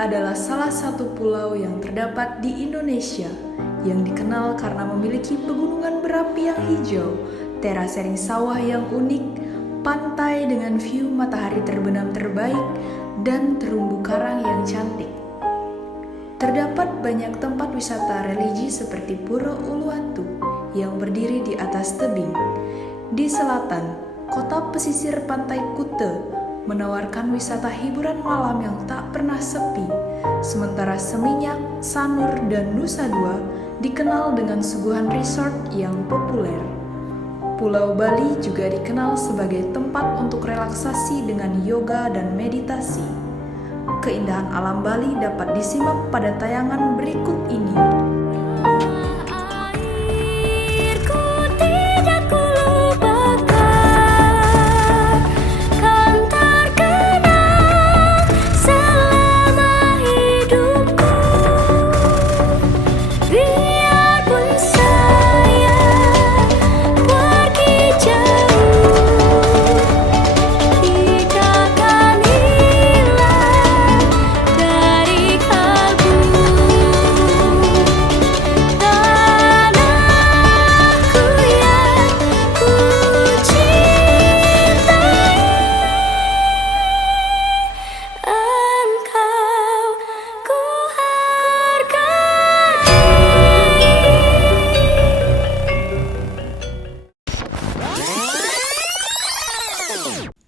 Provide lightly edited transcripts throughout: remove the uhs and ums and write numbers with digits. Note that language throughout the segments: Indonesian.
adalah salah satu pulau yang terdapat di Indonesia yang dikenal karena memiliki pegunungan berapi yang hijau, terasering sawah yang unik, pantai dengan view matahari terbenam terbaik, dan terumbu karang yang cantik. Terdapat banyak tempat wisata religi seperti Pura Uluwatu yang berdiri di atas tebing. Di selatan, kota pesisir Pantai Kuta menawarkan wisata hiburan malam yang tak pernah sepi, sementara Seminyak, Sanur, dan Nusa Dua dikenal dengan suguhan resort yang populer. Pulau Bali juga dikenal sebagai tempat untuk relaksasi dengan yoga dan meditasi. Keindahan alam Bali dapat disimak pada tayangan berikut ini.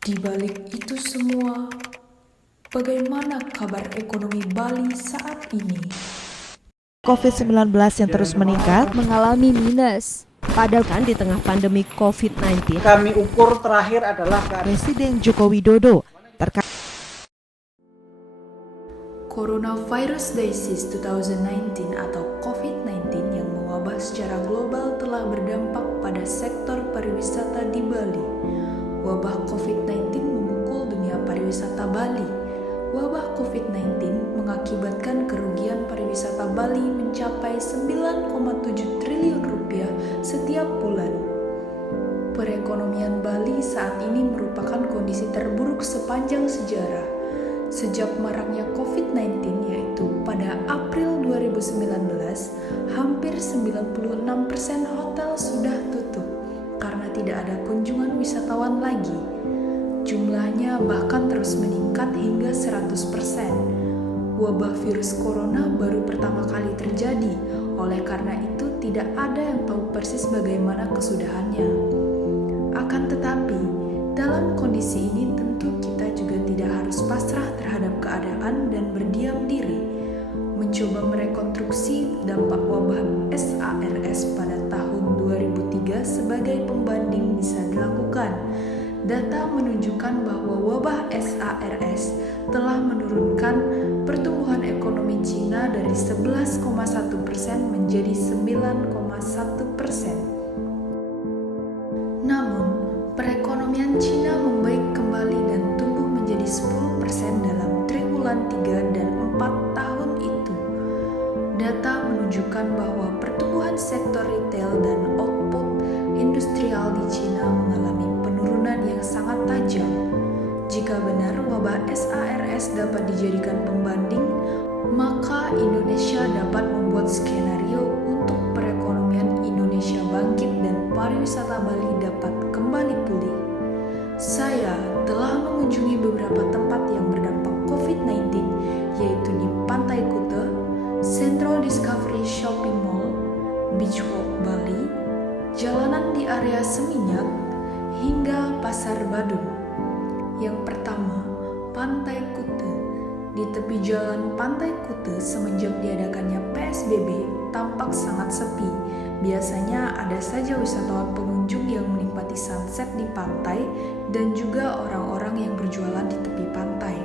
Di balik itu semua, bagaimana kabar ekonomi Bali saat ini? COVID-19 yang terus meningkat mengalami minus. Padahal di tengah pandemi COVID-19, kami ukur terakhir adalah Presiden Joko Widodo terkait Coronavirus Disease 2019 atau COVID-19 yang mewabah secara global telah berdampak pada sektor pariwisata di Bali. Wabah COVID-19 memukul dunia pariwisata Bali. Wabah COVID-19 mengakibatkan kerugian pariwisata Bali mencapai 9,7 triliun rupiah setiap bulan. Perekonomian Bali saat ini merupakan kondisi terburuk sepanjang sejarah. Sejak maraknya COVID-19 yaitu pada April 2019, hampir 96% hotel sudah tutup karena tidak ada kunjungan wisatawan lagi. Jumlahnya bahkan terus meningkat hingga 100%. Wabah virus corona baru pertama kali terjadi, oleh karena itu tidak ada yang tahu persis bagaimana kesudahannya. Akan tetapi, dalam kondisi ini tentu kita juga tidak harus pasrah terhadap keadaan dan berdiam diri. Mencoba merekonstruksi dampak wabah SARS pada tahun 2003 sebagai pembanding bisa dilakukan. Data menunjukkan bahwa wabah SARS telah menurunkan pertumbuhan ekonomi Cina dari 11,1% menjadi 9,1%. Namun, perekonomian Cina membaik kembali dan tumbuh menjadi 10% dalam triwulan 3 dan 4 tahun itu. Data menunjukkan bahwa pertumbuhan sektor retail dan output industrial di Cina mengalami penurunan yang sangat tajam. Jika benar wabah SARS dapat dijadikan pembanding, maka Indonesia dapat membuat skenario untuk perekonomian Indonesia bangkit dan pariwisata Bali dapat kembali pulih. Saya telah mengunjungi beberapa tempat yang berdampak COVID-19, yaitu di Pantai Kuta, Central Discovery Shopping Mall, Beach Walk Bali, jalanan di area Seminyak, hingga Pasar Badung. Yang pertama, Pantai Kuta. Di tepi jalan Pantai Kuta semenjak diadakannya PSBB tampak sangat sepi. Biasanya ada saja wisatawan pengunjung yang menikmati sunset di pantai dan juga orang-orang yang berjualan di tepi pantai.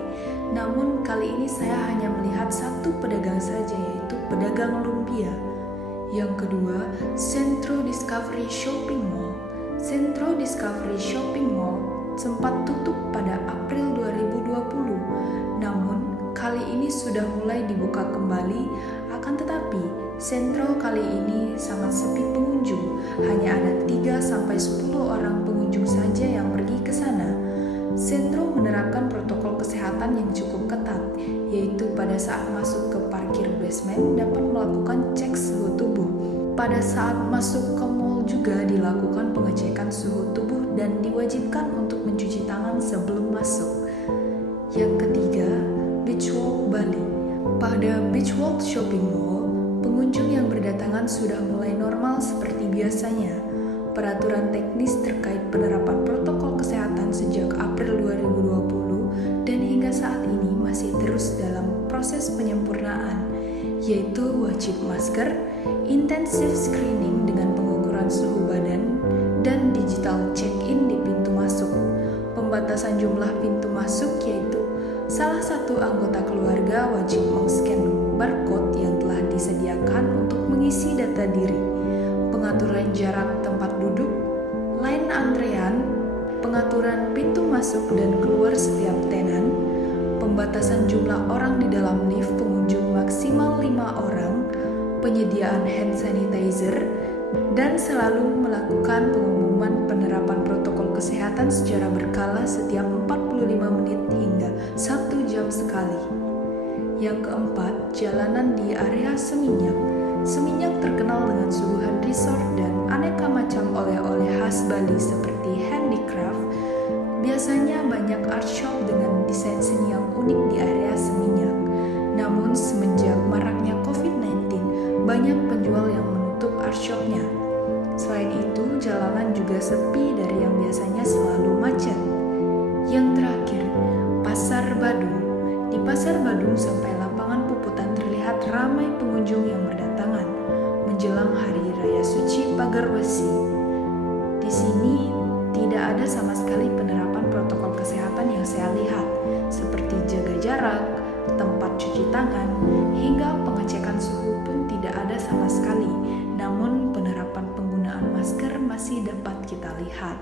Namun kali ini saya hanya melihat satu pedagang saja, yaitu pedagang lumpia. Yang kedua, Centro Discovery Shopping Mall. Centro Discovery Shopping Mall sempat tutup pada April 2020. Namun, kali ini sudah mulai dibuka kembali, akan tetapi Centro kali ini sangat sepi pengunjung. Hanya ada 3-10 orang pengunjung saja yang pergi ke sana. Sentro menerapkan protokol kesehatan yang cukup ketat, yaitu pada saat masuk ke parkir basement dapat melakukan cek suhu tubuh. Pada saat masuk ke mall juga dilakukan pengecekan suhu tubuh dan diwajibkan untuk mencuci tangan sebelum masuk. Yang ketiga, Beach Walk Bali. Pada Beach Walk Shopping Mall, pengunjung yang berdatangan sudah mulai normal seperti biasanya. Peraturan teknis terkait penerapan protokol kesehatan sejak April 2020 dan hingga saat ini masih terus dalam proses penyempurnaan, yaitu wajib masker, intensif screening dengan pengukuran suhu badan, dan digital check-in di pintu masuk. Pembatasan jumlah pintu masuk yaitu salah satu anggota keluarga wajib meng-scan barcode yang telah disediakan untuk mengisi data diri, pengaturan jarak tempat duduk, line antrean, pengaturan pintu masuk dan keluar setiap tenan, pembatasan jumlah orang di dalam lift pengunjung maksimal 5 orang, penyediaan hand sanitizer, dan selalu melakukan pengumuman penerapan protokol kesehatan secara berkala setiap 45 menit hingga 1 jam sekali. Yang keempat, jalanan di area Seminyak. Seminyak terkenal dengan suguhan resort dan aneka macam oleh-oleh khas Bali seperti handicraft. Biasanya banyak art shop dengan desain seni yang unik di area Seminyak. Namun semenjak maraknya COVID-19, banyak penjual yang menutup art shopnya. Selain itu, jalanan juga sepi dari yang biasanya selalu macet. Yang terakhir, Pasar Badung. Di Pasar Badung sampai lapangan Puputan terlihat ramai pengunjung yang berdatangan menjelang Hari Raya Suci Pagar Besi. Di sini tidak ada sama sekali penerapan protokol kesehatan yang saya lihat, seperti jaga jarak, tempat cuci tangan, hingga pengecekan suhu pun tidak ada sama sekali. Namun penerapan penggunaan masker masih dapat kita lihat.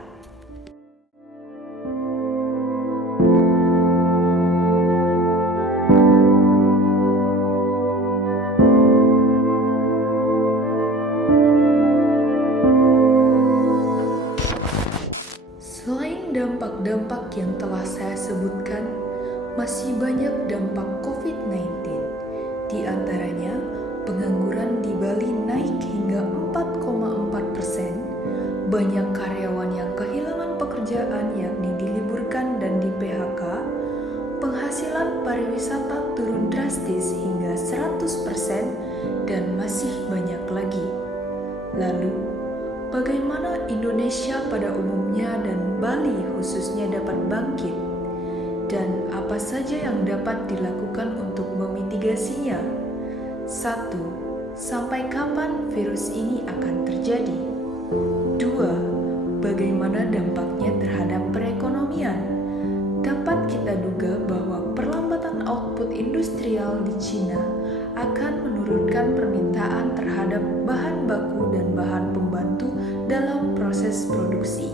Selain dampak-dampak yang telah saya sebutkan, masih banyak dampak COVID-19. Di antaranya, pengangguran di Bali naik hingga 4,4%, banyak karyawan yang kehilangan pekerjaan yakni diliburkan dan di PHK, penghasilan pariwisata turun drastis hingga 100%, dan masih banyak lagi. Lalu, bagaimana Indonesia pada umumnya dan Bali khususnya dapat bangkit? Dan apa saja yang dapat dilakukan untuk memitigasinya? 1. Sampai kapan virus ini akan terjadi? 2. Bagaimana dampaknya terhadap perekonomian? Dapat kita duga bahwa perlambatan output industrial di Cina akan menurunkan permintaan terhadap bahan baku dan bahan pembantu dalam proses produksi.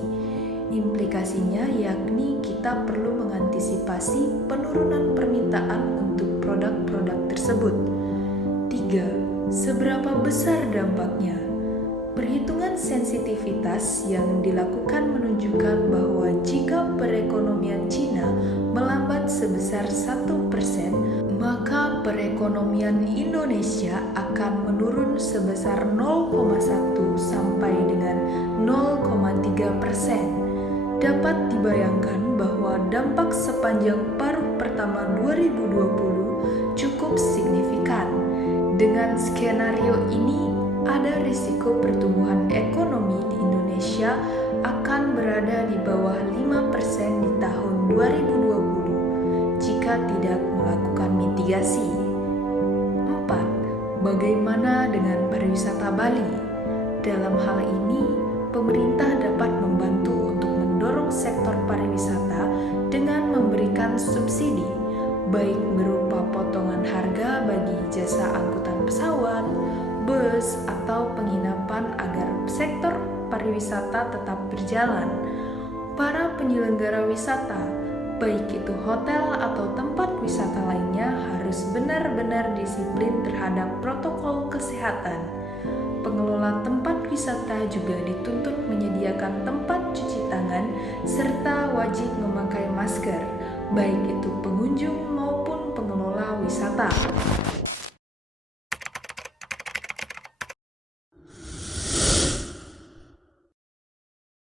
Implikasinya yakni kita perlu mengantisipasi penurunan permintaan untuk produk-produk tersebut. 3. Seberapa besar dampaknya? Perhitungan sensitivitas yang dilakukan menunjukkan bahwa jika perekonomian Cina melambat sebesar 1%, maka perekonomian Indonesia akan menurun sebesar 0,1 sampai dengan 0,3%. Dapat dibayangkan bahwa dampak sepanjang paruh pertama 2020 cukup signifikan. Dengan skenario ini, ada risiko pertumbuhan ekonomi di Indonesia akan berada di bawah 5% di tahun 2020 jika tidak melakukan mitigasi. 4. Bagaimana dengan pariwisata Bali? Dalam hal ini, pemerintah dapat membantu untuk mendorong sektor pariwisata dengan memberikan subsidi, baik berupa potongan harga bagi jasa angkutan pesawat, bus, atau penginapan agar sektor pariwisata tetap berjalan. Para penyelenggara wisata, baik itu hotel atau tempat wisata lainnya, harus benar-benar disiplin terhadap protokol kesehatan. Pengelola tempat wisata juga dituntut menyediakan tempat cuci tangan, serta wajib memakai masker, baik itu pengunjung maupun pengelola wisata.